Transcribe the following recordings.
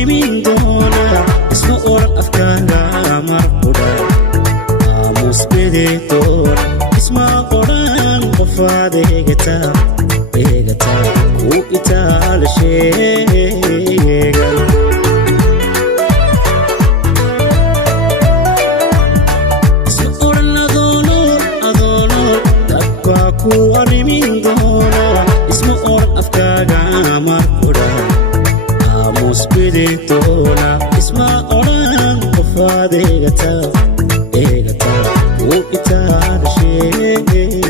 arrimin doona isma oran afkaaga marquda aamus bedetoon isma oran qofaad eegata ku itaal sheegan isma oran adoono dadba ku arrimin doona isma oran afkaaga marquda aamus bedetoona isma oran qofaad eegata ku itaal sheegan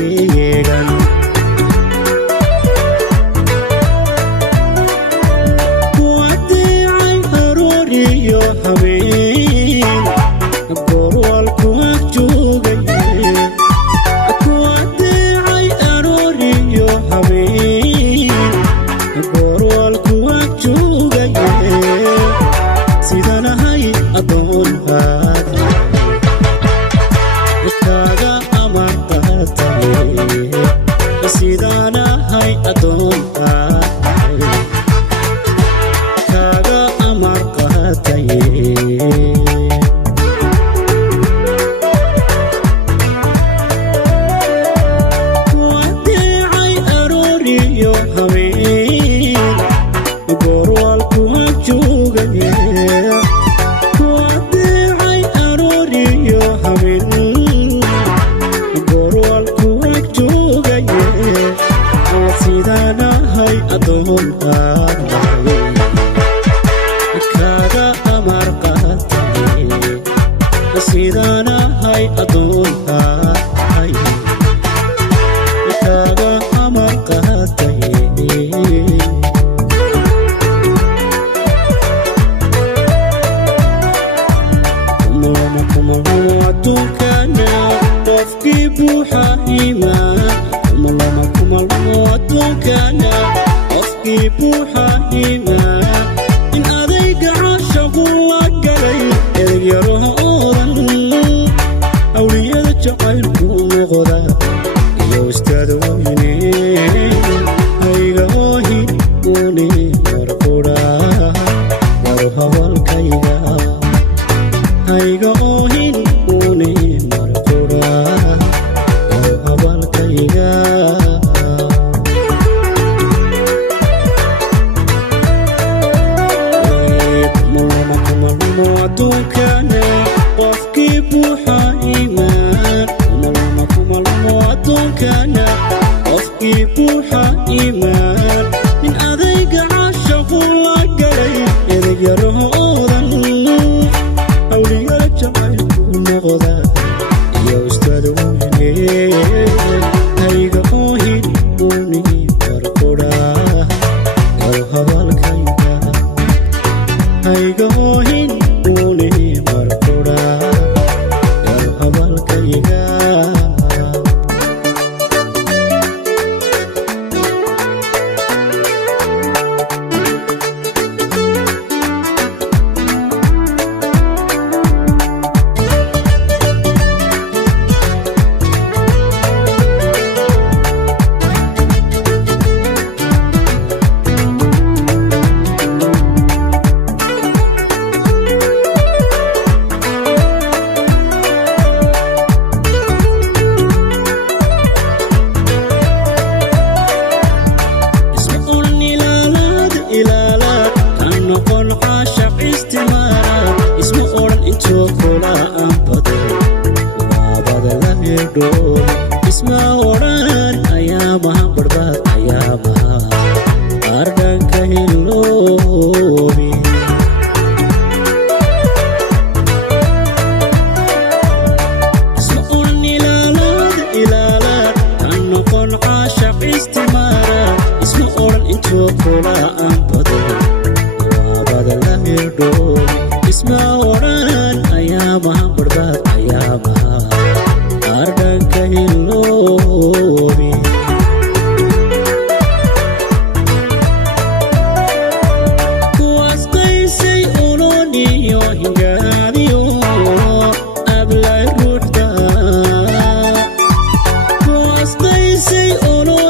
Say, oh no,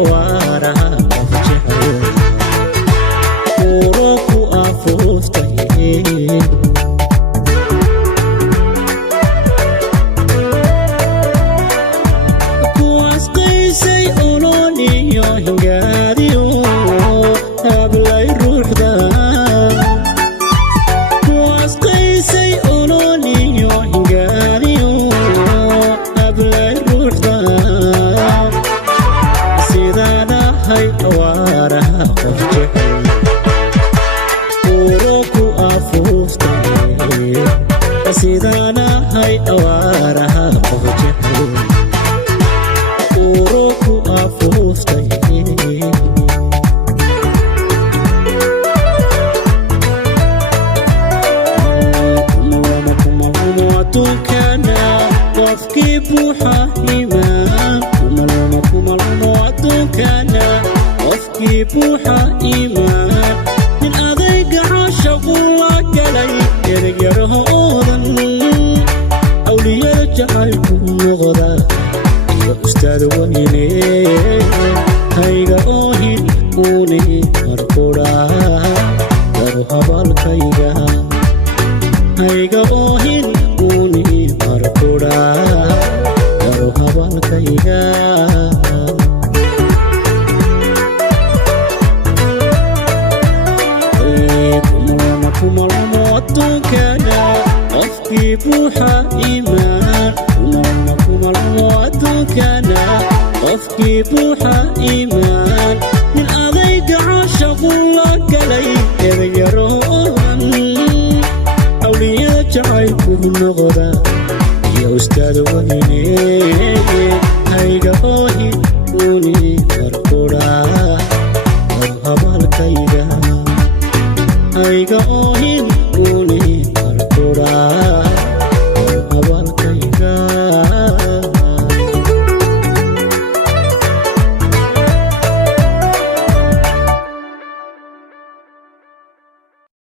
awaaraha qof jecel uro ku afuuftay kuwaas qaysay ololiyo hingaadiyo hablay ruuxda kuwaas qaysay ololiyo hingaadiyo hablay ruuxda sidaan ahay awaaraha qof jecel uro ku afuuftay sidaan ahay awaaraha qof jecel uro ku afuuftay adduunkana qofkii buuxa iimaan kumalmo adduunkana qofkii buuxa iimaan nin adayga caashaqu la galay eryarahoodan awliyada jacaylku noqda iyo ustaad weyne hayga oohin uuni markudha daro habalkayga hayga oohin uuni markudha daro habalkayga kumalmo adduunkana qofkii buuxa iimaan kumalmo adduunkana qofkii buuxa iimaan nin adayga caashaqu la galay eryaroodan awliyada jacaylku noqda iyo ustaad weyne hayga oohin uuni markudha daro habalkayga hayga oohin